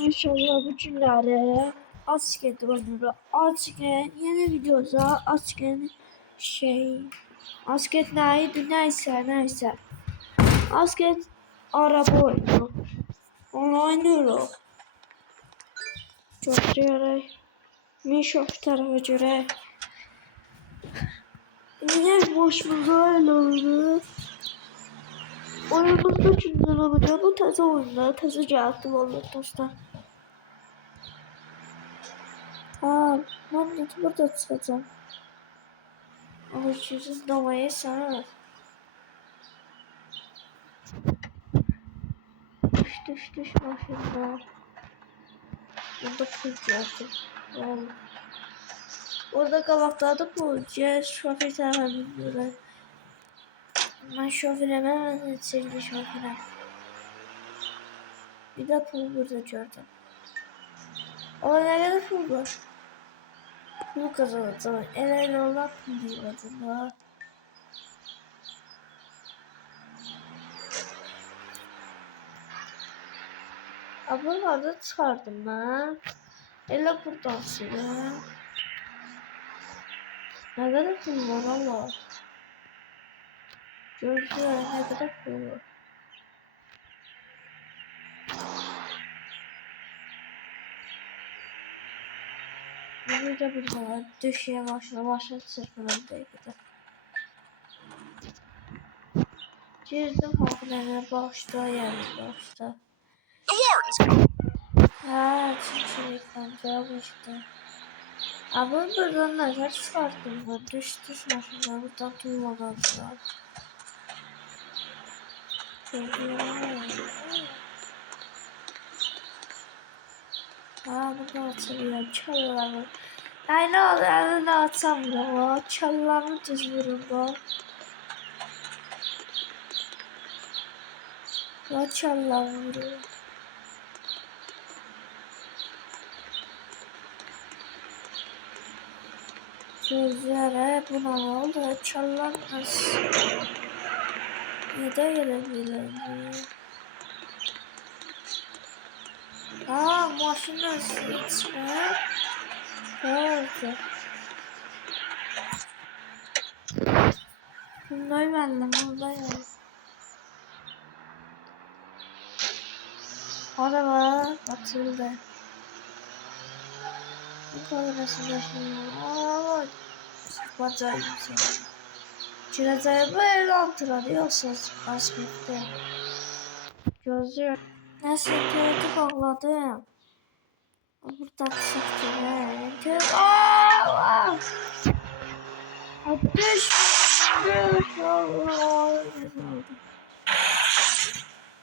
İnşallah bu günləri Asket oynuyor. Asket yeni videoda Asket Asket neydi neyse Asket araba oynuyor. Onu oynuyoruz. Çok görək. Mişof tarafa görək. Niye başımıza öyle oldu? Oyunumuzda günden olacak. Bu təzə oyunda təzə gəldim olur dostlar. Ben de burada çıkacağım. Ama çözüm davaya sana. Düş maşında. Burada pul yaptım. Orada kabaklarda pul. Şoför tarafından böyle. Ben şoföre ben sevdi şoföre. Bir de pul burada gördüm. Ama nerede pul var? Pul kazanacağım. El olan pul diyordum ha. Ablalarda çıkardım ben. Elle buradan size. Ne kadar pul var Allah. Gözler ne kadar pul var. Burada burada düşüye başla çırpınan dakikada. Girdim haberine başta yani başta. Ha çünkü reklamcı işte. Ama buradan neler çıkarttım ben düş maşına buradan tuğladanlar. Ha burada açılıyor çalılarını. Ay ne olur elini atsam da çalılarını düz vurun bu. Ya çalılarını vuruyor. Gözlere buna ne oldu? Çalılarınız. Neden gelebilirler? Aa maşın içme. Evet. Bundayım ben buradayım. Araba atıldı. Bu kamerasında şimdi. Aa çıkacağım seni. Gireceğim böyle altıra diyorsanız askette. Gözlüyor. Neyse gördük ağladım. Burada çıktı ne? Aaa! Düş! Allah!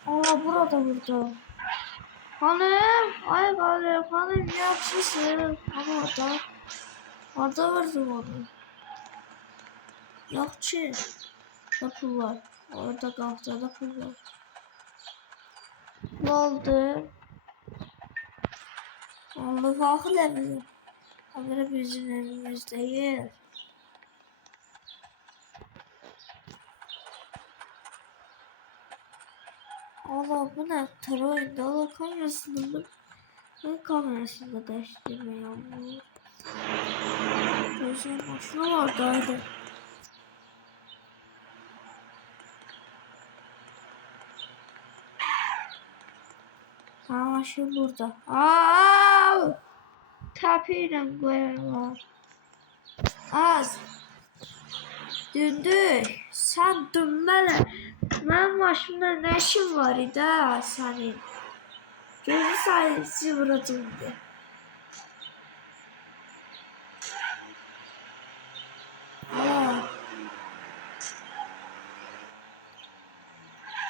Allah burada. Hanım yapmışsın. Ama orada vurdum onu. Yok ki. Ne pul var? Orada kahvede pul var. Ne oldu? Allah farkı da bizim. Kamera bizim evimizde yer. Allah bu ne? Tarabayında Allah kamerasında mı? Ben kamerasında değiştirme yağmur. Gözüm boşuna oradaydı. Ha şu burada. Aaaa! Tepiyle koyarlar. Az. Dündük. Sen dünmele. Benim başımda ne işin var idi ha senin? Gözü sayısı vuracağım diye.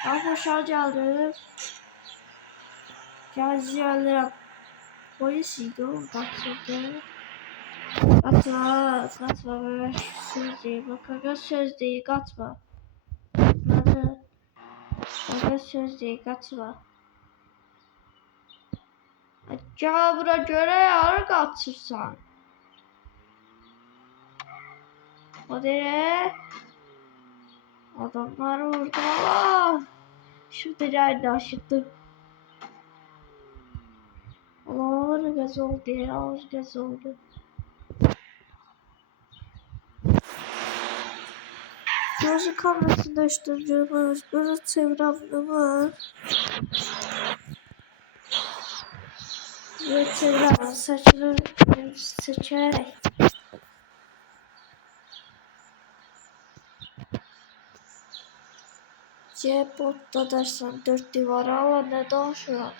Ben aşağı geldim. Geleceğim. Polis idi o kaçırdı. Kaçma böyle söz değil. Bak söz değil kaçma. Bak söz değil kaçma. Acaba buna göre yarı kaçırsan. Hadi. Adamlar vurdu ama. Şu derayla aşıttım. gaz oldu ya, az gaz oldu. Gözü kamerasını açtırıyoruz. Böyle çevremde ve çevrem saçını seçerek. C-Bot'ta dersen 4 divara ama ne danışıram.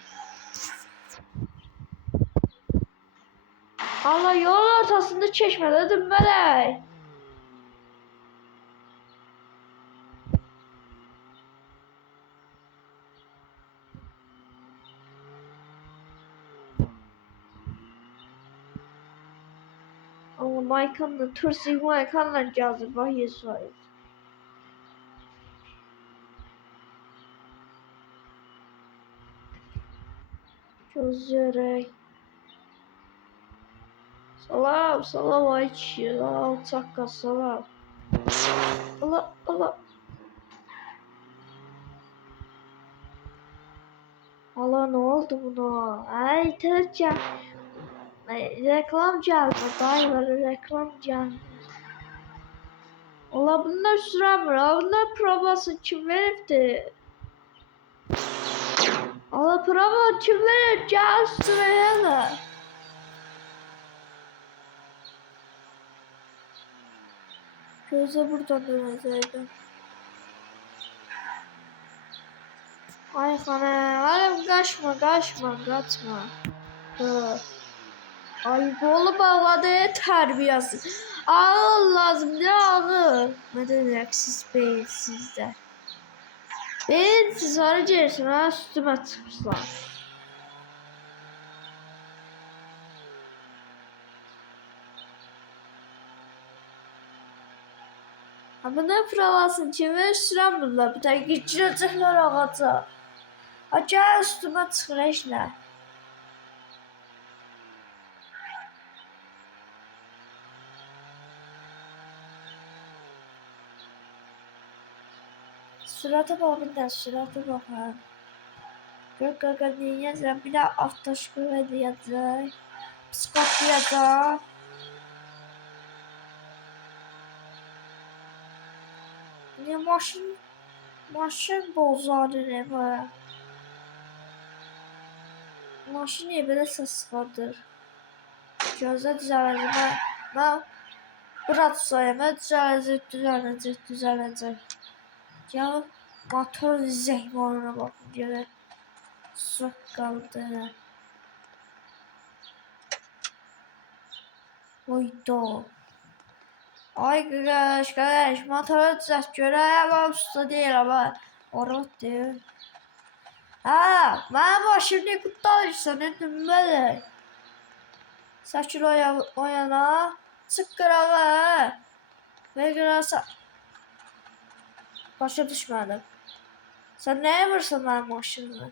Allah yol ortasında çeşmeledim böyle. Ama Maykan'la Tursi Maykan'la cazı var yüzüyor. Çözerek. Salam, salam ay kişi. Salam, çakka, salam. Allah, Allah. Allah ne oldu buna? Ay internet ya. Reklam geldi. Dayıları reklam geldi. Allah bunlar süremiyor. Bunlar probası kim veripti? Allah proba kim verip? Gel süreye de. Gözde buradan dönecektim. Ay hanım kaçma kaçma. Ay bolu bağladı terbiyesi. Ağır lazım ne ağır. Ne demek siz beyinsizler. Beyinsiz harcayırsın ha üstüme çıkmışlar. Ama ne provasın kimi sürem bunlar bir tane geçirecekler ağaca. Acayip üstüme çıkır işler. Sürate bak bir de sürate bak ha. Gök diyeceğim bir de avtoşkuru diyeceğim. Psikot diyeceğim. Ne maşın bozardı ne böyle. Maşın niye böyle ses vardır? Gözde düzeleceğim ben bırak sayımı düzelecek. Ya motor zehvarına bakın göre sok kaldı. Oyda. Ay kardeş motoru düzelt göre ama usta değil ama orada değil. Ha, ben başımda kutlayırsan ettim böyle. Saçın o yana çık kırağa. Ve kırarsa başa düşmedim. Sen neye vursan ben başımda?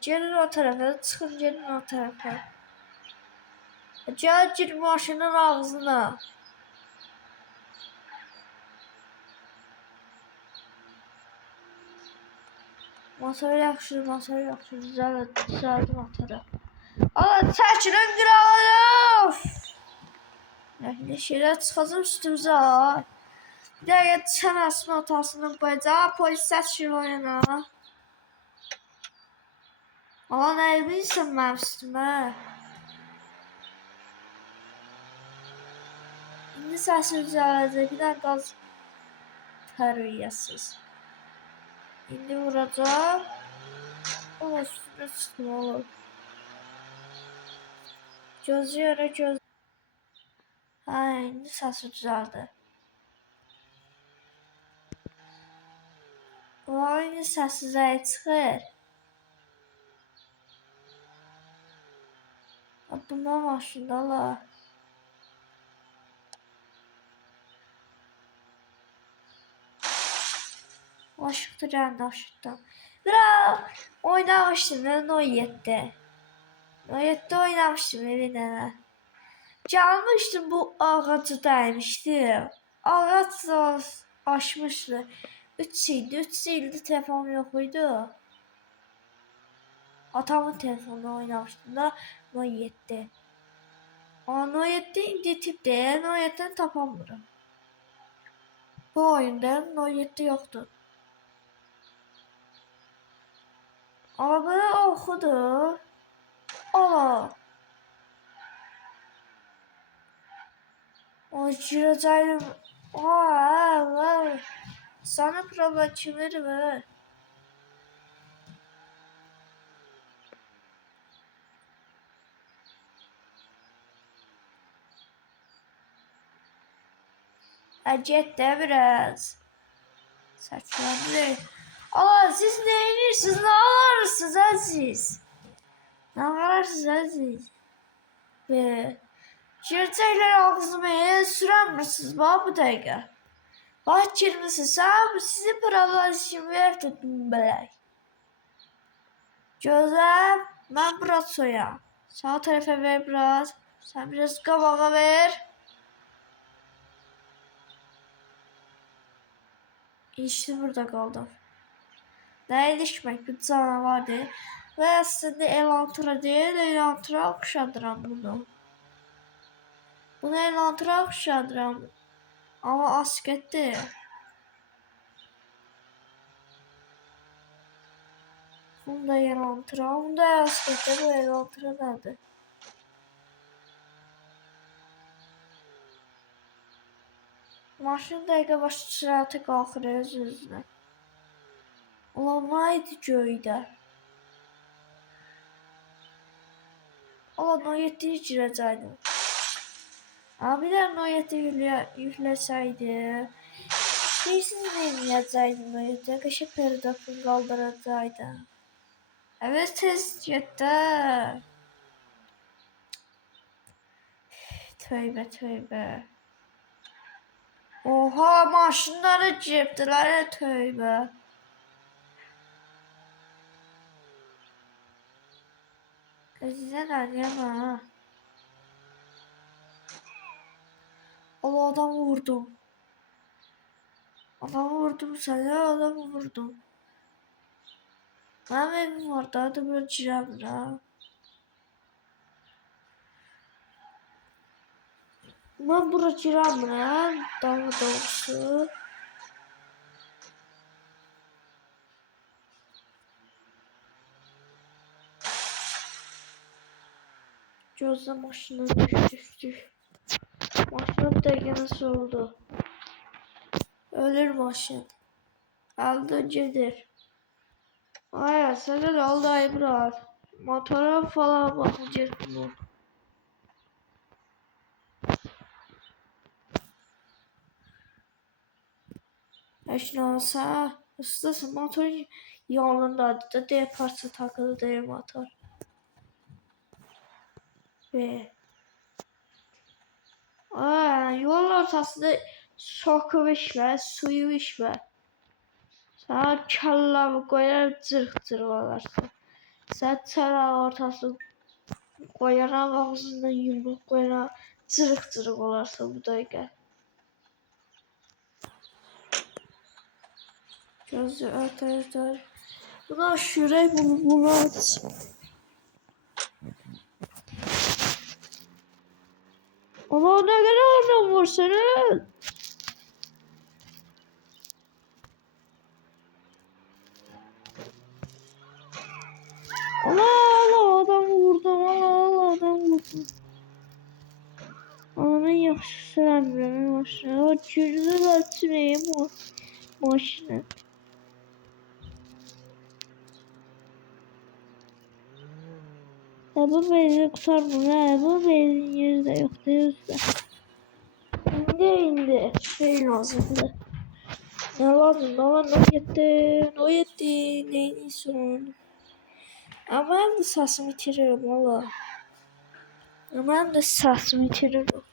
Gelin o tarafa, çıkın gelin o tarafa. Gel maşının ağzına. Motoru yaxşı, düzəldi motoru. Allah çəkilin qırağı, of! Ne şeyler çıxacam üstümüze ha. Bir dəqiqə çənəsinin ortasından qoyacaq, polis çəkir o yana. Allah nə bilirsən mənim üstümə? İndi səsi düzələcək, bir dənə qaz tərbiyəsiz. İndi vuracağım. Allah üstüne çıktım oğlum. Göz. Ha indi səsi düzəldi. Ulan indi səsi zəy çıxır. Bundan maşında la. Aşıqdır gəldi aşıqdan. Bırak oynamıştım ben Noyet'te. Noyet'te oynamıştım bir tane. Gelmiştim bu ağacı dəymişdim. Ağac aşmıştı. 3 ildi telefonum yok muydu? Atamın telefonunda oynamıştım da No 7. Ama No 7 indi tip değil. No 7'den tapamıyorum. Bu oyunda No 7 yoktu. Ama böyle okudu. Ola. O girəcəyim. Aa, sana problem kimdir mi? Get de biraz. Saçmalı. Aa, siz ne inirsiniz? Ne ağırsınız ha siz? Ne ağırsınız ha siz? Ve girəcəklər ağzıma sürəmirsiniz bana bu dəqiqə. Bak girmişsiniz. Sen sizi buralar şimdi tuttum belək. Gözlem, ben biraz soya. Sağ tarafa ver biraz. Sen biraz kabağa ver. İşte burada kaldım. Ne ilişmek bir canavar değil. Ve aslında Elantra değil, Elantra okşadıram bunu. Bunu Elantra okşadıram. Ama asket değil. Bunu da Elantra, bunu da asket, bu Elantra nerede? Maşın dəqiqə başı sürətə qalxır öz-özünə. Ulan nə idi göydə? Ulan o 7-yi girəcəkdim. Bir də o 7 yükləsəydi. Deyirsiniz nə edəcəkdim o 7-yə? Qəşə peridotunu qaldıracaqdım. Evet tez getdə. Tövbə tövbə. Oha maşınları cipdilər tövbə. Sizə dəliyəm ha. Allah adam vurdum. Adamı vurdum sənə, adamı vurdum. Mənim evim var da, da bura girəmirəm. Mən bura girəmirəm, daha doğrusu. Gözlə maşına düşdük. Maşına bir dəqiqə nasıl oldu? Ölür maşın. Əldən gedir. Ay, sənə də oldu ay bura. Motora falan baxacaq bunu. Heç nə olsa, ustasın motorun yanındadır da deyə parça takılı deyir motor. Ve yol ortasında sokuv işlə, suyu işlə. Sana kəlləmi qoyar cırıq-cırıq olarsan. Sən çələ ortasını qoyaram, ağzından yumruq qoyaram, cırıq-cırıq olarsan bu dəqiqə. Gözü ötər. Buna şürək bunu aç. Ama ne kadar adam var senin? Allah adam vurdum. Allah adam vurdum. Ananın yaxşı sürəmirəm maşını. O gürzülər sürəyim o maşını. Bu benzin kurtarmıyor. Bu benzin yeri de yok da. İndi. Şey lazımdı. Ne lazım? O yetti. Neyini son? Ama ben de sasımı itiriyorum valla. Ama ben de sasımı itiriyorum.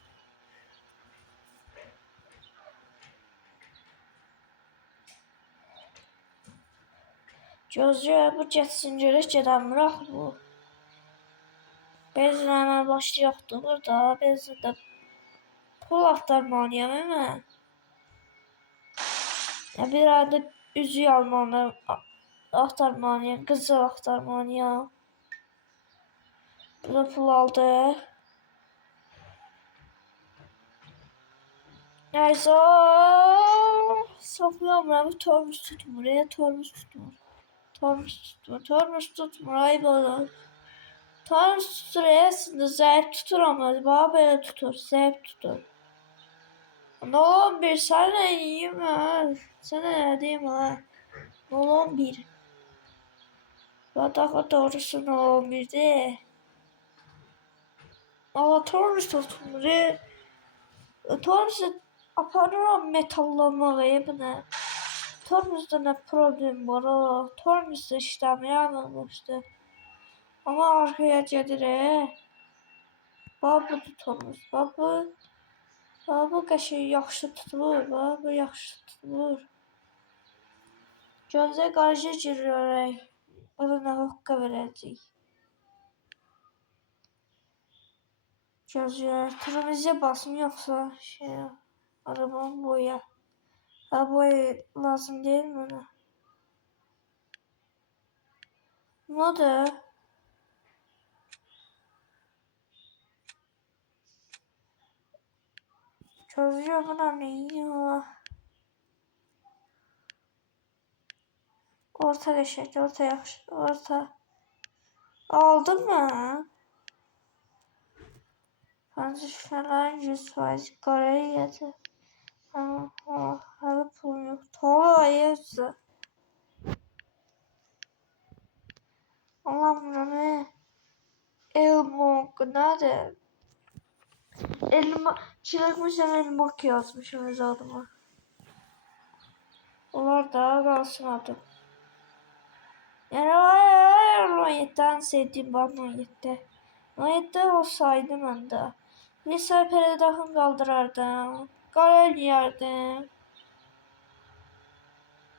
Gözcü bu getsin görək gedəmirək bu. Benzinlə başlayaqdı burada. Benzində pul aktarmalıyam hemen. Bir arada üzüyü almalıyam. Aktarmalıyam. Qızıl aktarmalıyam. Bu da pul aldı. Neyse. Saklıyorum ben. Bu tormus tutmur. Ya tormus tutmur. Tormus tutmur. Tormus tutmur. Ayıp olur. Tormus tutur. Aslında zayıf tutur ama. Bana böyle tutur. Zayıf tutur. Ne olan bir sana yiyeyim ha. Sana ne diyeyim ha. Ne olan bir. Daha doğrusu ne olan bir de. Ama tormus tutmur. Tormus'u aparıram metallamaya bu ne? Tormus'da ne problem var o? Tormus'da işlemi yanılmıştı. Ama arkaya gelir Babu Tormus. Babu qəşəng yaxşı tutulur. Babu yaxşı tutulur. Gözə qarşı girir. Bana ne haqqa verəcək. Gözlər. Turumuza basım yoxsa şey. Arabanın boya. Ha boya lazım değil mi ona? Ne oldu? Çözüyor buna ne ya? Orta geçecek, orta yakış, orta. Aldın mı? Bence falan 100% Kore'ye getir. Hadi pulum yok. Tolu ayırsa. Allah'ım ne? Elmok nerede? Elma, çilekmişim elmok yazmışım adıma. Onlar da kalsın adım. Yani Lonyet'ten sevdiğim ben Lonyet'te. Lonyet'te olsaydım ben de. Bir sefer daha kaldırardım. Garel yerdim.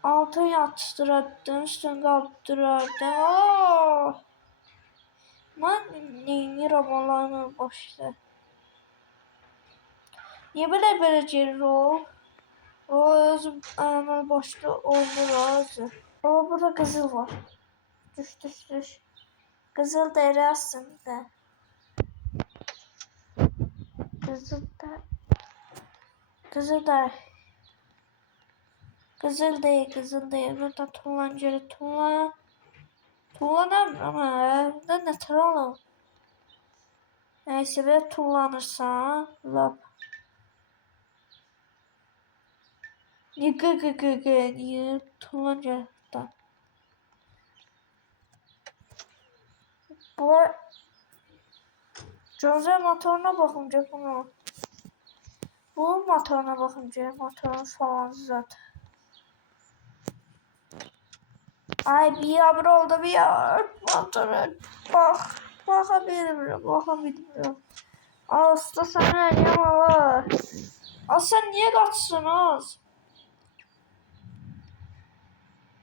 Altın yatıştırardım. Üstünü kaldırardım. Oh! Ben neyinirim Allah'ın başta. Niye böyle gelir o? O özüm anamın başta olur ağzı. O burada kızıl var. Düş. Kızıl deri aslında. Kızıl da. Kızıl değil. Burada tuğlancırı Tullanamam ama ben de trollum. Neyse bir tullanırsa lap. Niye tullanacaktan. Bu Jose motoruna bakınca bunu. Bu motoruna bakınca motorun falan zaten. Ay bir yavru oldu bir yavru. Motora bakabilirim. Aslı sana yamalar. Sen niye kaçsınız?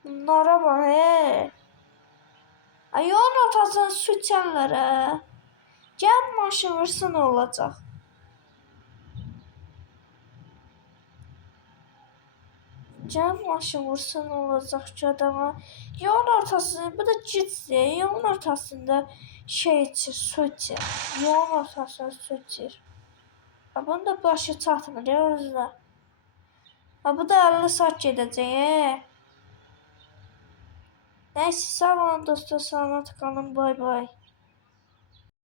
Bunlara bak Ay yolun ortasına sütyenlere. Gel maşın vursun olacak. Gel maşın vursun olacak ki adama. Yolun ortasında bu da ciddi. Yolun ortasında su içir. Yolun ortasında su içir. Bunun da başı çatmır ya özlə. Bu da 50 saat gedəcək. Neyse sağ olun dostlar, salamat qalın, bay bay.